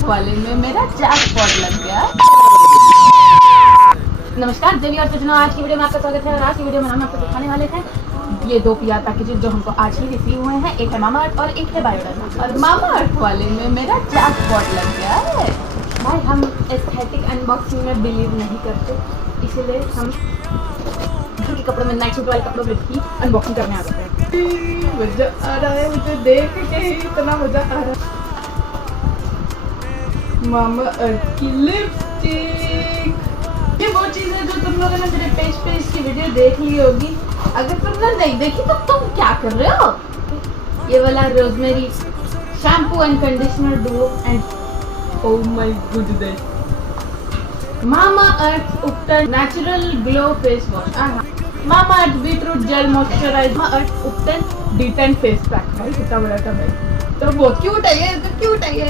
अर्थ वाले में मेरा जैकपॉट लग गया। नमस्कार देवी और सज्जनों, आज की वीडियो में आपका स्वागत है। और आज की वीडियो में हम आपको दिखाने वाले हैं ये दो पीआर पैकेजेस जो हमको आज ही रिसीव हुए हैं। एक है मामा अर्थ और एक है बायोडर्मा। और मामा अर्थ वाले में मेरा जैकपॉट लग गया है। भाई हम एस्थेटिक अनबॉक्सिंग में बिलीव नहीं करते, इसीलिए हम के कपड़ों में, नाइट सूट वाले कपड़ों में भी अनबॉक्सिंग करने आ जाते हैं। मजा आ रहा है मुझे देख के, इतना मजा आ रहा है। मामा अर्थ की लिपस्टिक, ये वो चीज़ है जो तुम लोगों ने मेरे पेज पे इसकी वीडियो देख ली होगी। अगर तुमने नहीं देखी तो तुम क्या कर रहे हो। ये वाला rosemary shampoo and conditioner duo and oh my goodness, Mamaearth Ubtan natural glow face wash, Mamaearth beetroot gel moisturizer, Mamaearth Ubtan D10 face pack. भाई कितना बड़ा था भाई, तो बहुत क्यूट है ये, तो क्यूट है ये।